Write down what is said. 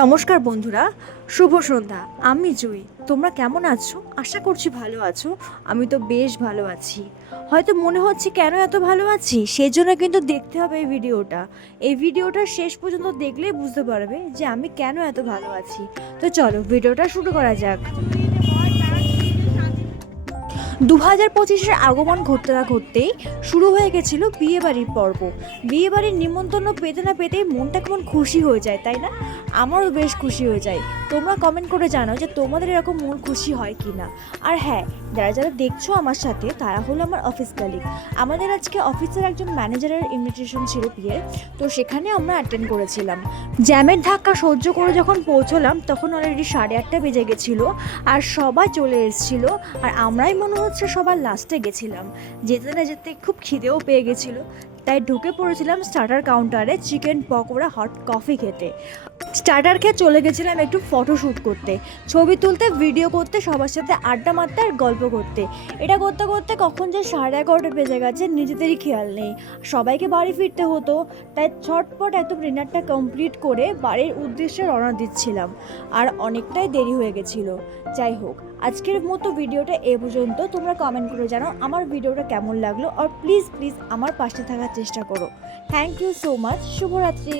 নমস্কার বন্ধুরা, শুভ সন্ধ্যা। আমি জুই। তোমরা কেমন আছো? আশা করছি ভালো আছো। আমি তো বেশ ভালো আছি। হয়তো মনে হচ্ছে কেন এত ভালো আছি, সেই জন্য কিন্তু দেখতে হবে এই ভিডিওটা। এই ভিডিওটা শেষ পর্যন্ত দেখলেই বুঝতে পারবে যে আমি কেন এত ভালো আছি। তো চলো ভিডিওটা শুরু করা যাক। 2025-এর আগমন ঘটতে না ঘটতেই শুরু হয়ে গেছিল বিয়েবাড়ির পর্ব। বিয়েবাড়ির নিমন্ত্রণ পেতে না পেতেই মনটা কেমন খুশি হয়ে যায়, তাই না? আমারও বেশ খুশি হয়ে যায়। তোমরা কমেন্ট করে জানাও যে তোমাদের এরকম মন খুশি হয় কি না। আর হ্যাঁ, যারা যারা দেখছো আমার সাথে তারা হলো আমার অফিস কালিগ। আমাদের আজকে অফিসের একজন ম্যানেজারের ইনভিটেশন ছিল বিয়ের, তো সেখানে আমরা অ্যাটেন্ড করেছিলাম। জ্যামের ধাক্কা সহ্য করে যখন পৌঁছলাম তখন অলরেডি 8:30 বেজে গেছিলো। আর সবাই চলে এসেছিলো, আর আমরাই মনে হচ্ছে সবার লাস্টে গেছিলাম। যেতে না যেতে খুব খিদেও পেয়ে গেছিলো, তাই ঢুকে পড়েছিলাম স্টার্টার কাউন্টারে চিকেন পকোড়া হট কফি খেতে। স্টার্টার খেয়ে চলে গেছিলাম একটু ফটোশ্যুট করতে, ছবি তুলতে, ভিডিও করতে, সবার সাথে আড্ডা মারতে আর গল্প করতে। এটা করতে করতে কখন যে 11:30 বেজে গেছে নিজেদেরই খেয়াল নেই। সবাইকে বাড়ি ফিরতে হতো, তাই ছটপট একদম ডিনারটা কমপ্লিট করে বাড়ির উদ্দেশ্যে রওনা দিচ্ছিলাম। আর অনেকটাই দেরি হয়ে গেছিলো। যাই হোক, আজকের মতো ভিডিওটা এ পর্যন্ত। তোমরা কমেন্ট করে জানাও আমার ভিডিওটা কেমন লাগলো, আর প্লিজ প্লিজ আমার পাশে থাকার চেষ্টা করো। Thank you so much. শুভরাত্রি।